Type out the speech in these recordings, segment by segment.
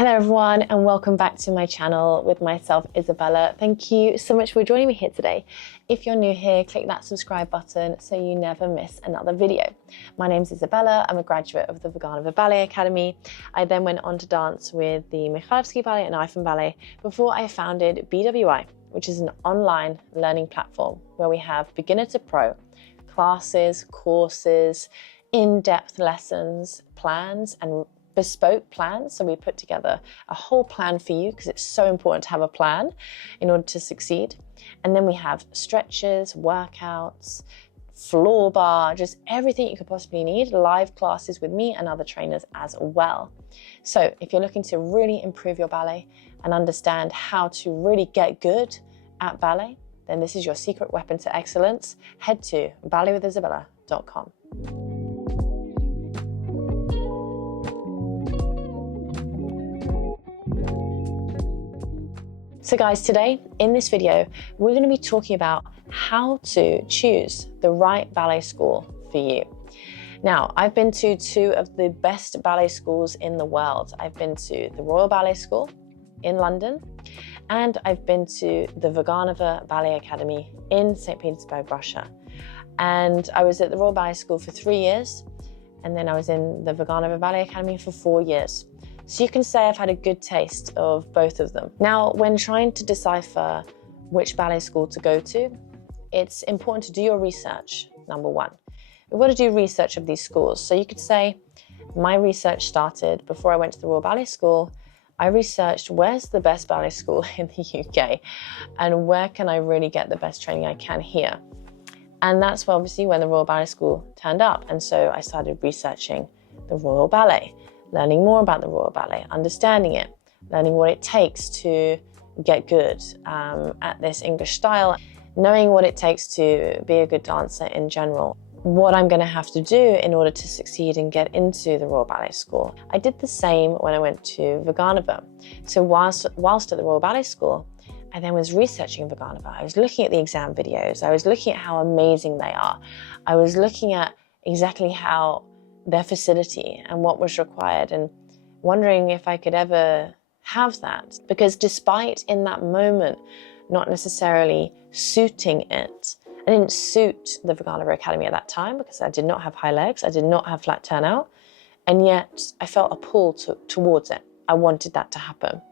Hello everyone and welcome back to my channel with myself, Isabella. Thank you so much for joining me here today. If you're new here, click that subscribe button so you never miss another video. My name's Isabella. I'm a graduate of the Ballet Academy. I then went on to dance with the Mikhailowski Ballet and IFM Ballet before I founded BWI, which is an online learning platform where we have beginner to pro classes, courses, in-depth lessons, plans and bespoke plans. So we put together a whole plan for you because it's so important to have a plan in order to succeed. And then we have stretches, workouts, floor bar, just everything you could possibly need, live classes with me and other trainers as well. So if you're looking to really improve your ballet and understand how to really get good at ballet, then this is your secret weapon to excellence. Head to balletwithisabella.com. So guys, today in this video, we're going to be talking about how to choose the right ballet school for you. Now, I've been to two of the best ballet schools in the world. I've been to the Royal Ballet School in London, and I've been to the Vaganova Ballet Academy in St. Petersburg, Russia. And I was at the Royal Ballet School for 3 years, and then I was in the Vaganova Ballet Academy for 4 years. So you can say I've had a good taste of both of them. Now, when trying to decipher which ballet school to go to, it's important to do your research, number one. We've got to do research of these schools. So you could say my research started before I went to the Royal Ballet School. I researched where's the best ballet school in the UK and where can I really get the best training I can here. And that's obviously when the Royal Ballet School turned up. And so I started researching the Royal Ballet, learning more about the Royal Ballet, understanding it, learning what it takes to get good at this English style, knowing what it takes to be a good dancer in general, what I'm going to have to do in order to succeed and get into the Royal Ballet School. I did the same when I went to Vaganova. So whilst at the Royal Ballet School, I then was researching Vaganova. I was looking at the exam videos. I was looking at how amazing they are. I was looking at exactly how their facility and what was required and wondering if I could ever have that. Because despite in that moment not necessarily suiting it, I didn't suit the Vaganova Academy at that time because I did not have high legs, I did not have flat turnout, and yet I felt a pull towards it. I wanted that to happen.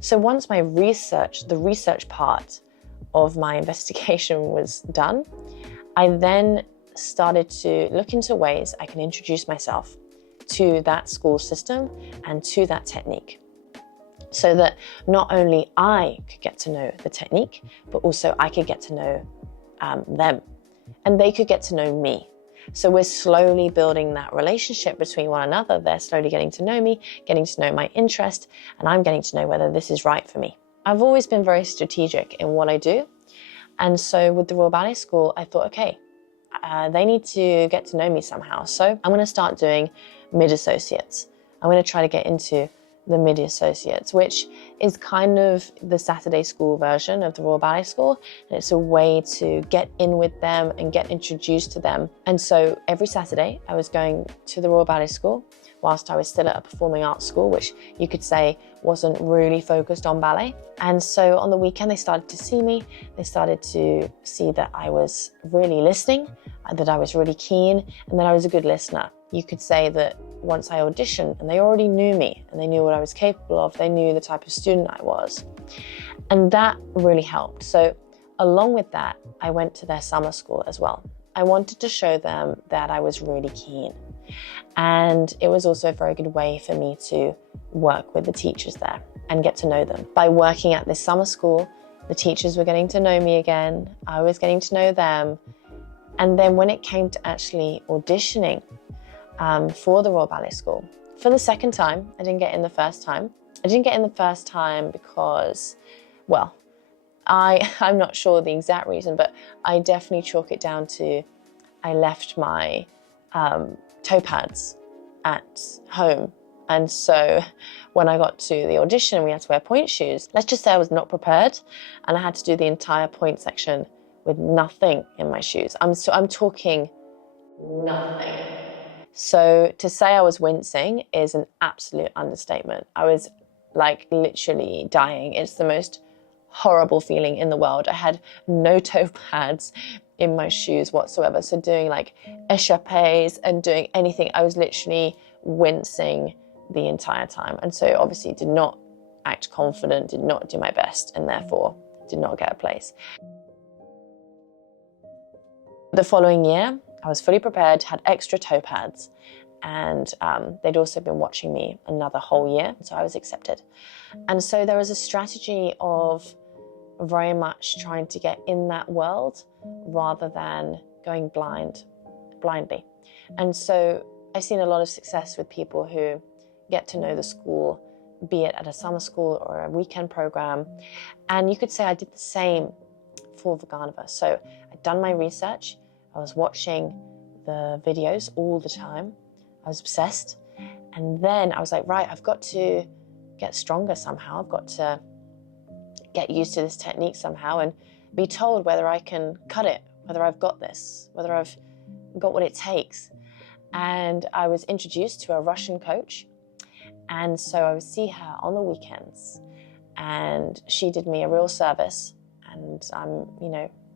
So once my research, the research part of my investigation was done, I then started to look into ways I can introduce myself to that school system and to that technique, so that not only I could get to know the technique, but also I could get to know them and they could get to know me. So we're slowly building that relationship between one another. They're slowly getting to know me, getting to know my interest, and I'm getting to know whether this is right for me. I've always been very strategic in what I do. And so with the Royal Ballet School, I thought, okay, they need to get to know me somehow. So I'm going to start doing mid-associates. I'm going to try to get into the mid-associates, which is kind of the Saturday school version of the Royal Ballet School. And it's a way to get in with them and get introduced to them. And so every Saturday I was going to the Royal Ballet School whilst I was still at a performing arts school, which you could say wasn't really focused on ballet. And so on the weekend, they started to see me. They started to see that I was really listening, that I was really keen, and that I was a good listener. You could say that once I auditioned, and they already knew me, and they knew what I was capable of, they knew the type of student I was. And that really helped. So along with that, I went to their summer school as well. I wanted to show them that I was really keen. And it was also a very good way for me to work with the teachers there and get to know them. By working at this summer school, the teachers were getting to know me again, I was getting to know them. And then when it came to actually auditioning for the Royal Ballet School, for the second time, I didn't get in the first time. I didn't get in the first time because, well, I'm not sure the exact reason, but I definitely chalk it down to I left my toe pads at home. And so when I got to the audition, we had to wear point shoes. Let's just say I was not prepared and I had to do the entire point section with nothing in my shoes. I'm talking nothing. So to say I was wincing is an absolute understatement. I was like literally dying. It's the most horrible feeling in the world. I had no toe pads in my shoes whatsoever. So doing like échappés and doing anything, I was literally wincing the entire time. And so obviously did not act confident, did not do my best, and therefore did not get a place. The following year, I was fully prepared, had extra toe pads, and they'd also been watching me another whole year, so I was accepted. And so there was a strategy of very much trying to get in that world rather than going blindly. And so I've seen a lot of success with people who get to know the school, be it at a summer school or a weekend program. And you could say I did the same for Vaganova. So I'd done my research, I was watching the videos all the time, I was obsessed. And then I was like, right, I've got to get stronger somehow. I've got to get used to this technique somehow and be told whether I can cut it, whether I've got this, whether I've got what it takes. And I was introduced to a Russian coach. And so I would see her on the weekends, and she did me a real service, and I'm,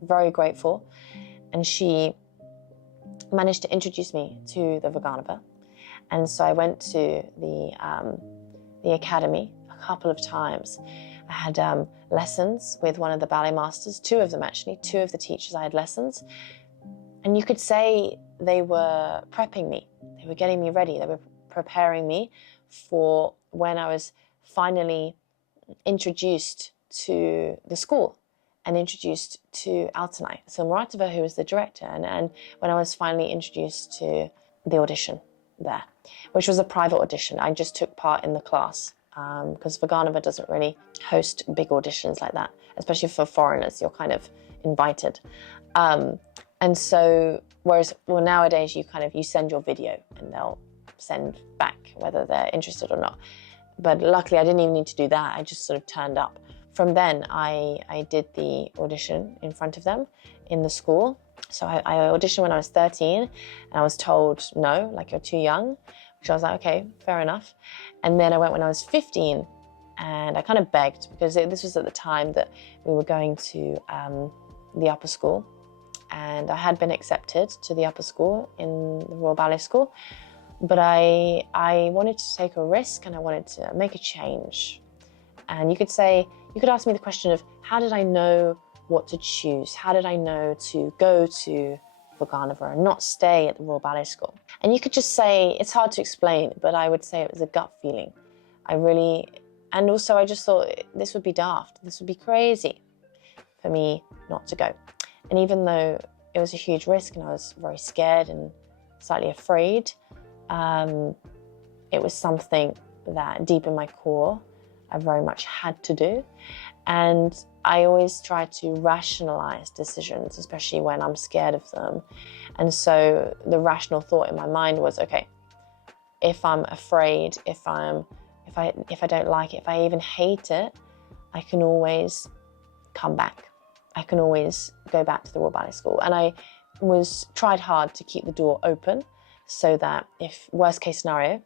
very grateful. And she managed to introduce me to the Vaganova. And so I went to the academy a couple of times. I had lessons with one of the ballet masters, two of them actually, two of the teachers I had lessons. And you could say they were prepping me. They were getting me ready. They were preparing me for when I was finally introduced to the school and introduced to Altanai. So Muratova, who was the director, and when I was finally introduced to the audition there, which was a private audition. I just took part in the class because Vaganova doesn't really host big auditions like that, especially for foreigners. You're kind of invited. And so, whereas, nowadays you send your video and they'll send back whether they're interested or not. But luckily I didn't even need to do that. I just sort of turned up. From then I did the audition in front of them in the school. So I auditioned when I was 13 and I was told, no, like you're too young, which I was like, okay, fair enough. And then I went when I was 15 and I kind of begged because this was at the time that we were going to the upper school, and I had been accepted to the upper school in the Royal Ballet School. But I wanted to take a risk and I wanted to make a change. And you could ask me the question of how did I know what to choose? How did I know to go to Vaganova and not stay at the Royal Ballet School? And you could just say, it's hard to explain, but I would say it was a gut feeling. And also I just thought this would be daft. This would be crazy for me not to go. And even though it was a huge risk and I was very scared and slightly afraid, it was something that deep in my core I very much had to do. And I always try to rationalize decisions, especially when I'm scared of them. And so the rational thought in my mind was, okay, if I'm afraid, if I don't like it, if I even hate it, I can always come back. I can always go back to the Royal Ballet School. And I tried hard to keep the door open so that if worst case scenario,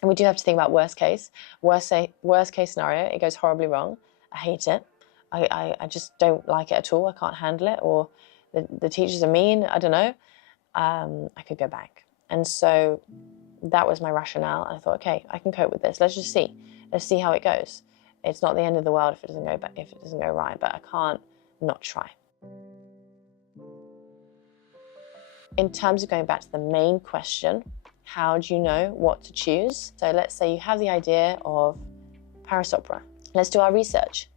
and we do have to think about worst case scenario, it goes horribly wrong. I hate it. I just don't like it at all. I can't handle it, or the teachers are mean, I don't know. I could go back. And so that was my rationale. And I thought, okay, I can cope with this. Let's just see. Let's see how it goes. It's not the end of the world if it doesn't go right, but I can't not try. In terms of going back to the main question, how do you know what to choose? So let's say you have the idea of Paris Opera. Let's do our research.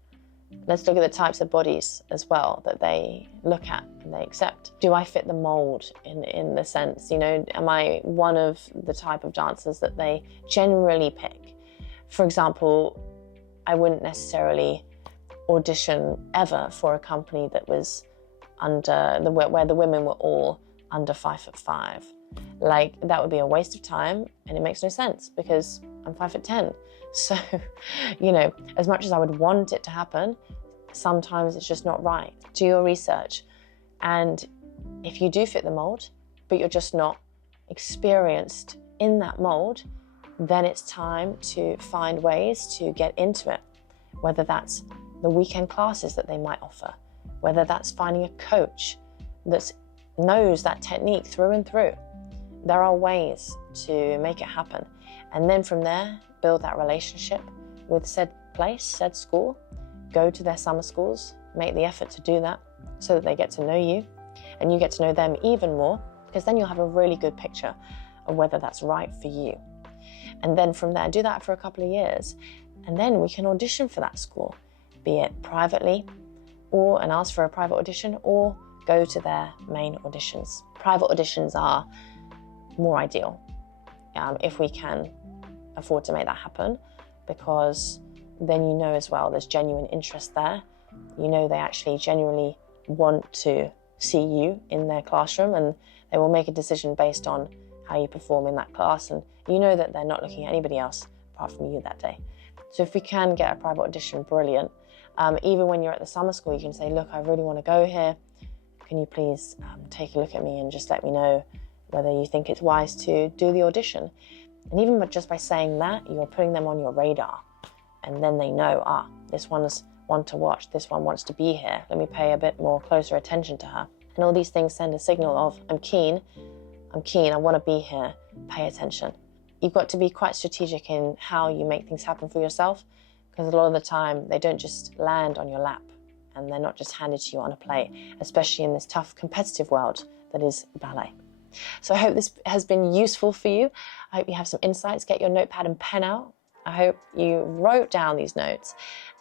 Let's look at the types of bodies as well that they look at and they accept. Do I fit the mold in the sense, am I one of the type of dancers that they generally pick? For example, I wouldn't necessarily audition ever for a company that was where the women were all under 5'5". Like, that would be a waste of time, and it makes no sense because I'm 5'10". So, as much as I would want it to happen, sometimes it's just not right. Do your research, and if you do fit the mold, but you're just not experienced in that mold, then it's time to find ways to get into it, whether that's the weekend classes that they might offer, whether that's finding a coach that knows that technique through and through. There are ways to make it happen. And then from there, build that relationship with said place, said school, go to their summer schools, make the effort to do that so that they get to know you and you get to know them even more, because then you'll have a really good picture of whether that's right for you. And then from there, do that for a couple of years. And then we can audition for that school, be it privately and ask for a private audition, or go to their main auditions. Private auditions are more ideal if we can afford to make that happen, because then you know as well there's genuine interest there. You know they actually genuinely want to see you in their classroom, and they will make a decision based on how you perform in that class, and you know that they're not looking at anybody else apart from you that day. So if we can get a private audition, brilliant. Even when you're at the summer school, you can say, look, I really want to go here. Can you please take a look at me and just let me know whether you think it's wise to do the audition? And even just by saying that, you're putting them on your radar. And then they know, this one's one to watch. This one wants to be here. Let me pay a bit more closer attention to her. And all these things send a signal of, I'm keen, I want to be here, pay attention. You've got to be quite strategic in how you make things happen for yourself, because a lot of the time they don't just land on your lap and they're not just handed to you on a plate, especially in this tough competitive world that is ballet. So I hope this has been useful for you. I hope you have some insights. Get your notepad and pen out. I hope you wrote down these notes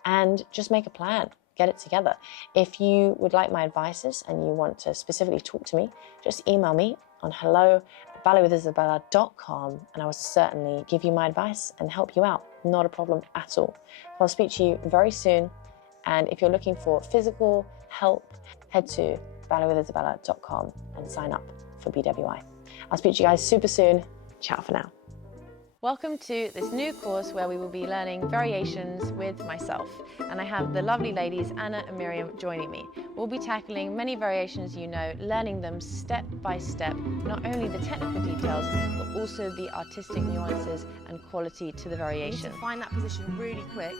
and just make a plan. Get it together. If you would like my advices and you want to specifically talk to me, just email me on hello@balletwithisabella.com and I will certainly give you my advice and help you out. Not a problem at all. I'll speak to you very soon. And if you're looking for physical help, head to balletwithisabella.com and sign up for BWI. I'll speak to you guys super soon. Ciao for now. Welcome to this new course where we will be learning variations with myself. And I have the lovely ladies, Anna and Miriam, joining me. We'll be tackling many variations you know, learning them step by step, not only the technical details, but also the artistic nuances and quality to the variation. You need to find that position really quick,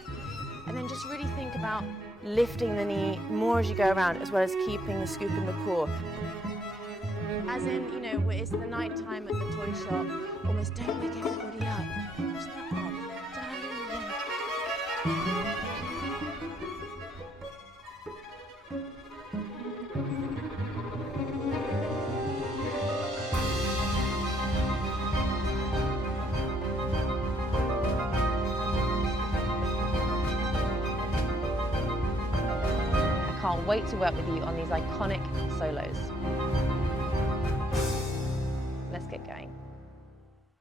and then just really think about lifting the knee more as you go around, as well as keeping the scoop in the core. As in, you know, it's the night time at the toy shop, almost don't wake everybody up. Push that arm down. I can't wait to work with you on these iconic solos.